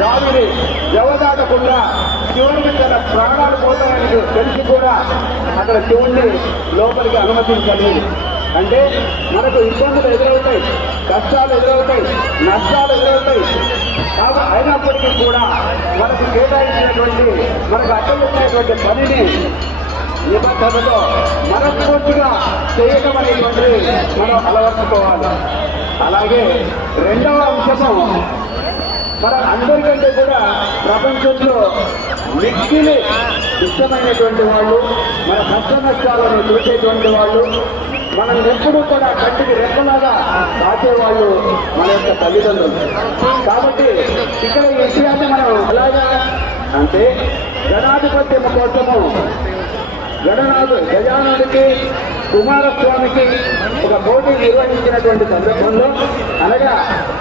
దావిని జవదాటకుండా శివుడికి తన ప్రాణాలు పోతాయని తెలిసి కూడా అక్కడ శివుణ్ణి లోపలికి అనుమతించలేదు. అంటే మనకు ఇబ్బందులు ఎదురవుతాయి, కష్టాలు ఎదురవుతాయి, నష్టాలు ఎదురవుతాయి. కాబట్టి అయినప్పటికీ కూడా మనకు కేటాయించినటువంటి మనకు అడ్డగించినటువంటి పనిని నిబద్ధతతో మనస్ఫూర్తిగా చేయటం అనేటువంటిది మనం అలవర్చుకోవాలి. అలాగే రెండవ అంశము, మన అందరికంటే కూడా ప్రపంచంలో వ్యక్తిని ఇష్టమైనటువంటి వాళ్ళు, మన కష్ట నష్టాలను చూసేటువంటి వాళ్ళు, మనం ఎప్పుడూ కూడా కంటికి రెప్పలాగా కాచేవాళ్ళు మన యొక్క తల్లిదండ్రులు. కాబట్టి ఇక్కడ ఈ విషయాన్ని మనం ఎలాగా అంటే గణాధిపత్యం కోసము గజానుడికి కుమారస్వామికి ఒక పోటీ నిర్వహించినటువంటి సందర్భంలో, అనగా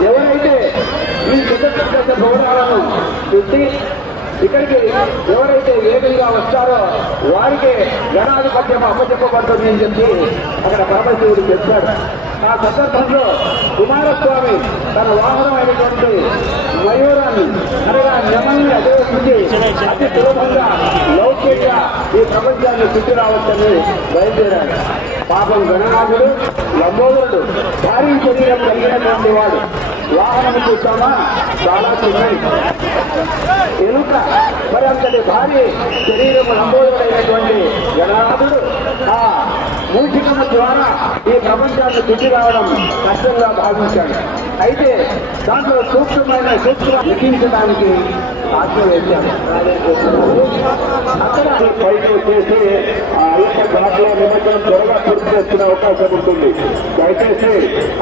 ఎవరైతే ఈ పెద్ద భవనాలను చుట్టి ఇక్కడికి ఎవరైతే వేగంగా వస్తారో వారికి గణాధిపత్యం అప్పచెప్పబడుతుంది అని చెప్పి అక్కడ పరమశివుడు చెప్పాడు. ఆ సందర్భంలో కుమారస్వామి తన వాహనం అయినటువంటి మయూరాన్ని అనగా నెమల్ని అధిరోహించి అతి సులభంగా లౌక్యంగా ఈ ప్రపంచాన్ని చుట్టి రావచ్చని బయలుదేరాడు. పాపం గణనాథుడు లంబోదరుడు భారీ శరీరం కలిగినటువంటి వాడు. వాహనం చూసామా చాలా చిన్నది, ఎలుక మరి అంతటి భారీ శరీరం లంబోదరుడైనటువంటి గణనాథుడు ఆ మూషికము ద్వారా ఈ ప్రపంచాన్ని చుట్టి రావడం కష్టంగా భావించాడు. అయితే దాంట్లో సూక్ష్మ లిఖించడానికి ఆజ్ఞ వేశాడు. అక్కడ పైకి వచ్చేసి అయ్యప్ప ఘాట్లో నిమజ్జనం త్వరగా పూర్తి చేసుకునే అవకాశం ఉంటుంది. దయచేసి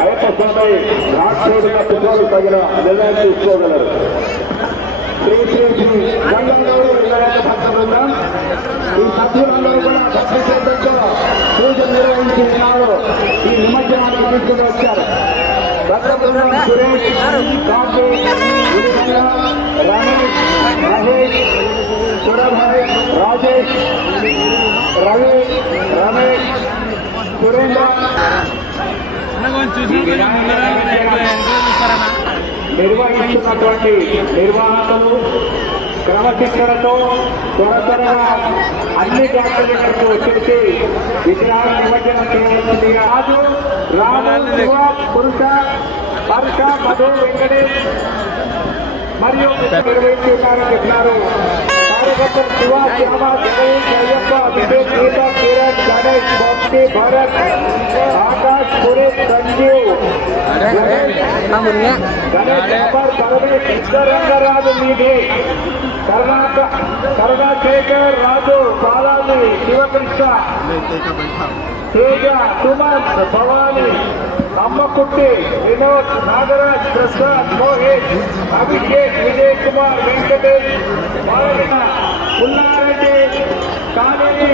అయ్యప్ప స్వామి ఘాట్ రోడ్డుగా పిల్లలు తగిన నిర్ణయం తీసుకోగలరు. శ్రీ శ్రీ శ్రీ గంగంగారు బృందం ఈ సభ్యులందరూ కూడా భక్తి శ్రద్ధతో పూజలు నిర్వహించి ఉన్నారు. ఈ నిమజ్జనాన్ని తీసుకుని వచ్చారు. భద్రబృందం సురేష్, కార్తీక్, రమేష్, మహేష్, సురభాయ్, రాజేష్, రవి, రమేష్, సురేంద్ర నిర్వహిస్తున్నటువంటి నిర్వాహకులు క్రమశిక్షణతో త్వరగా అన్ని జాగ్రత్తలకు వచ్చేసి విగ్రహాల నిమజ్జనం చేయవలసింది. రాజు పురుష హర్ష మధు వెంకటేష్ మరియు నిర్వహించారని చెప్పినారు. కార్యకర్తలు శివ, శ్యామ, గణేష్, అయ్యప్ప, అభిషేక్, గీత, కిరణ్, గణేష్, భక్తి, భరత్, ఆకాష్, సురేష్, సంజీవ్, గణేష్, అమర్, పరమేష్, ఇద్దరంగరాజు మీది, కరుణాశేఖర్, రాజు, బాలాజీ, శివకృష్ణ, తేజ, సుమన్, భవాని, అమ్మకుట్టి, వినోద్, నాగరాజ్, ప్రసాద్, మోహిత్, అభిషేక్, విజయ్ కుమార్, వెంకటేష్, పుల్లారెడ్డి, కాలేజీ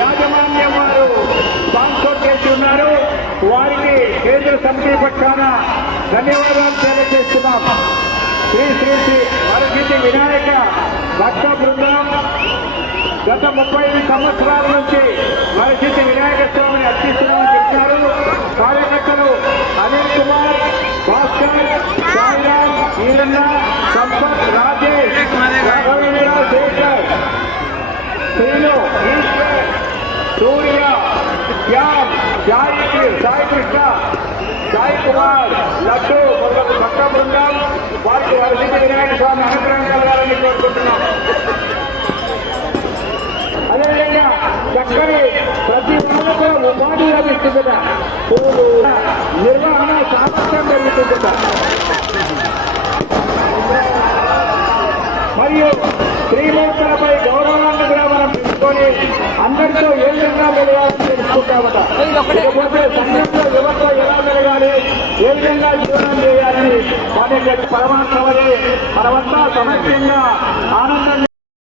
యాజమాన్యం వారు స్పాన్సర్ చేసి ఉన్నారు. వారికి కేంద్ర సమితి పక్షాన ధన్యవాదాలు తెలియజేస్తున్నాం. శ్రీ శ్రీ శ్రీ వరసిద్ధి వినాయక భక్త బృందం గత 35 సంవత్సరాల నుంచి వరసిద్ధి వినాయక స్వామిని అర్చిస్తున్నామని చెప్పారు. కార్యకర్తలు అనిల్ కుమార్, భాస్కర్, సాయిరామ్, ఈరన్న, సంపత్, రాజేష్, రాఘవేంద్ర, శేఖర్, శ్రీను, ఈశ్వర్, సూర్య, శ్యామ్, సాయి కృష్ణ, సాయి కుమార్, లడ్డు మొదలగు భక్త బృందం వారికి వరసిద్ధి వినాయక స్వామి అనుగ్రహం కలగాలని కోరుకుంటున్నాం. అదేవిధంగా చక్కని ప్రతి వాళ్ళకు ఉపాధి లభిస్తుందట, నిర్వహణ సామర్థ్యం పెరుగుతుందట. మరియు స్త్రీమూర్తులపై గౌరవాన్ని కూడా మనం పెంచుకొని అందరితో ఏ విధంగా మెలగాలని తెలుసుకుంటామట. లేకపోతే సంఘంలో యువత ఎలా మెలగాలి, ఏ విధంగా జీవనం చేయాలని మన పరమాత్మ మనమంతా సమస్యంగా ఆనందంగా